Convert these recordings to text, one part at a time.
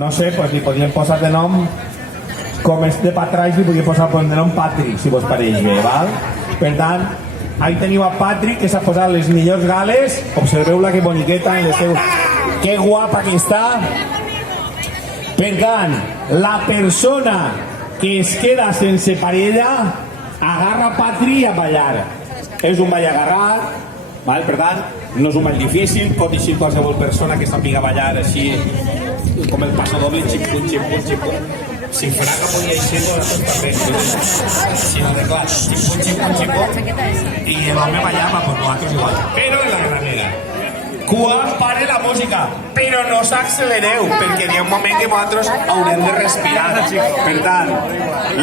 No sé, pues li podríem posar de nom, com és de Patraix, li podríem posar de nom Patrick, si vos pareix bé, val? Per tant, ahí teniu a Patrick, que s'ha posat les millors gales. Observeu-la, que boniqueta, en les seus... Que guapa que està. Per tant, la persona que es queda sense parella agarra Patrick a ballar. És un ball agarrat, val? Per tant, no és un ball difícil, pot dir qualsevol persona que sàpiga ballar així, com el paso doble, xip-pum, xip-pum, xip-pum. Si fuera que podía ser todas las si no de clar, xip-pum, i l'home ballava, pues nosaltres igual. Però en la granera. Quan pare la música, però no s'accelereu, perquè hi ha un moment que vosaltres haurem de respirar. Per tant,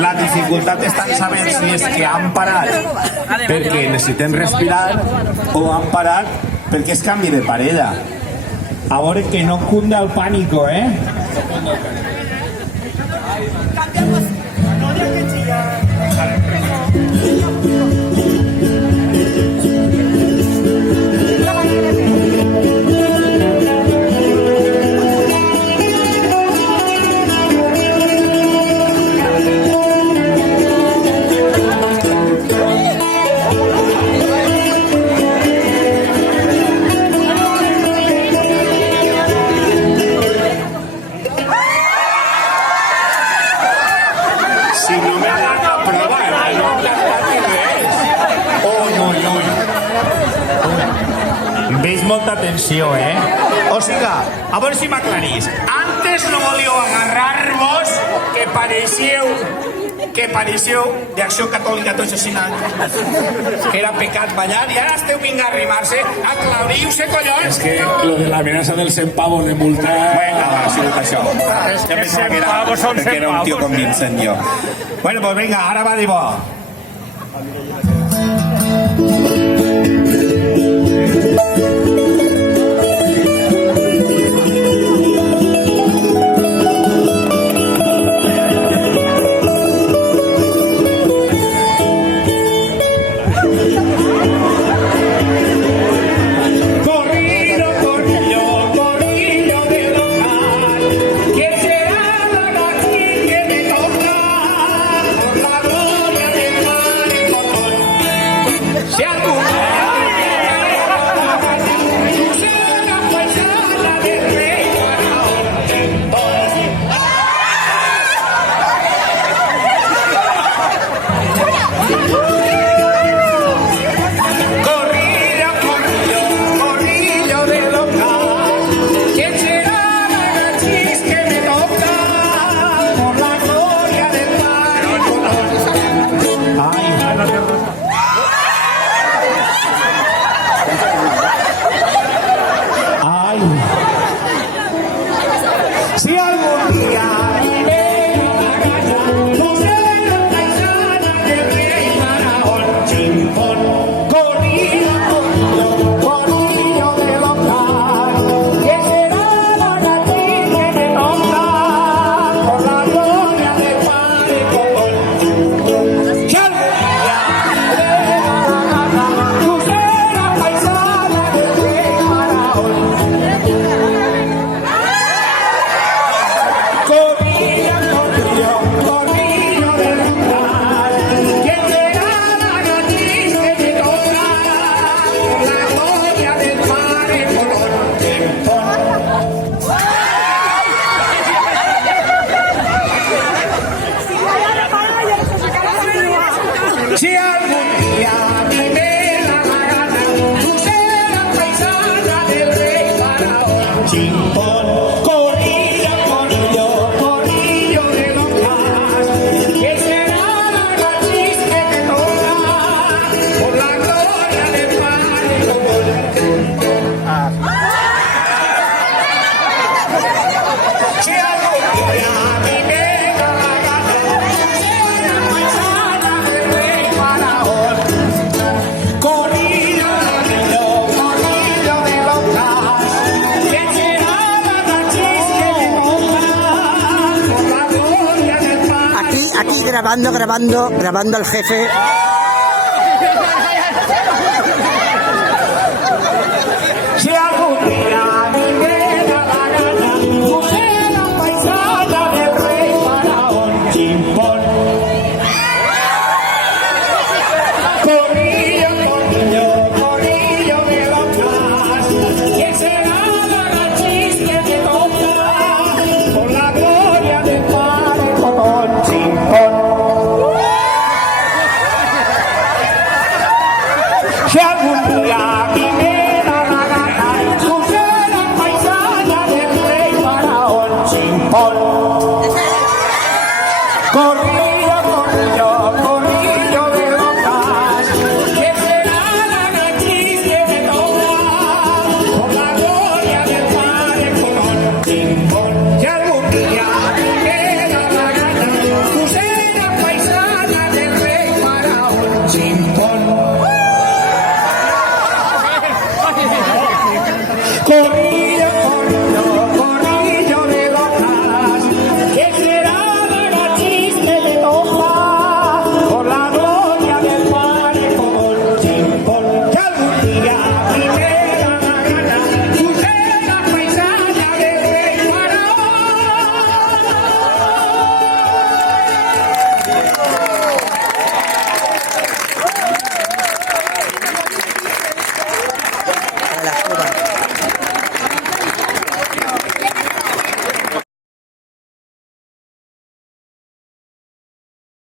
la dificultat està en saber si és que han parat perquè necessitem respirar o han parat perquè és canvi de parella. A veure que no cunda el pànico, eh? Veig molta tensió, eh? O sigui, a veure si m'aclarís. Antes no volíeu agarrar-vos que pareixeu d'Acció Catòlica, tots així, que era pecat ballar, i ara esteu vinga a arribar-se. Aclariu-se, collons! És que lo de l'amenaça dels 100 pavos de multa... Bueno, ha sigut això. Ja pensava que era un tio convincent, jo. Bueno, pues vinga, ara va de bo. grabando el jefe. Si algún día me queda la gana, mujer paisana. Saint Paul. Corrió